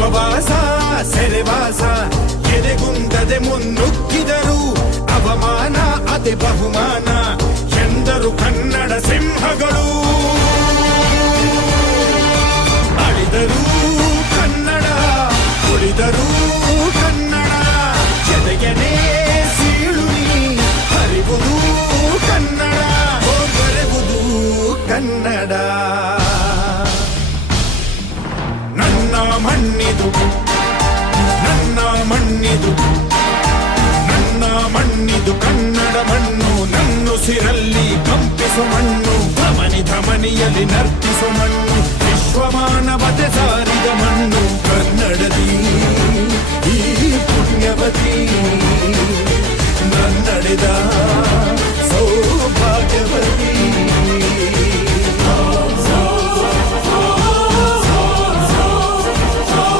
ಉಪವಾಸ ಸೆರೆವಾಸ ಎದೆಗುಂದದೆ ಮುನ್ನುಗ್ಗಿದರು ಅವಮಾನ ಅತಿ ಬಹುಮಾನ ಎಂದರು ಕನ್ನಡ ಸಿಂಹಗಳು. ಅಳಿದರು ಕನ್ನಡ, ಉಳಿದರು ಕನ್ನಡ, ಎದೆಗೆನೆ ಸೀಳುನಿ ಹರಿವುದು ಕನ್ನಡ, ಬರೆವುದು ಕನ್ನಡ. ನನ್ನ ಮಣ್ಣಿದು, ನನ್ನ ಮಣ್ಣಿದು, ನನ್ನ ಮಣ್ಣಿದು ಕನ್ನಡ ಮಣ್ಣು, ನನ್ನುಸಿರಲ್ಲಿ ಕಂಪಿಸು ಮಣ್ಣು, ಧಮನಿ ಧಮನಿಯಲ್ಲಿ ನರ್ತಿಸು ಮಣ್ಣು, ವಿಶ್ವಮಾನವತೆ ಸಾರಿದ ಮಣ್ಣು ಕನ್ನಡದಿ ಈ ಪುಣ್ಯವತಿ ನನ್ನಡೆದ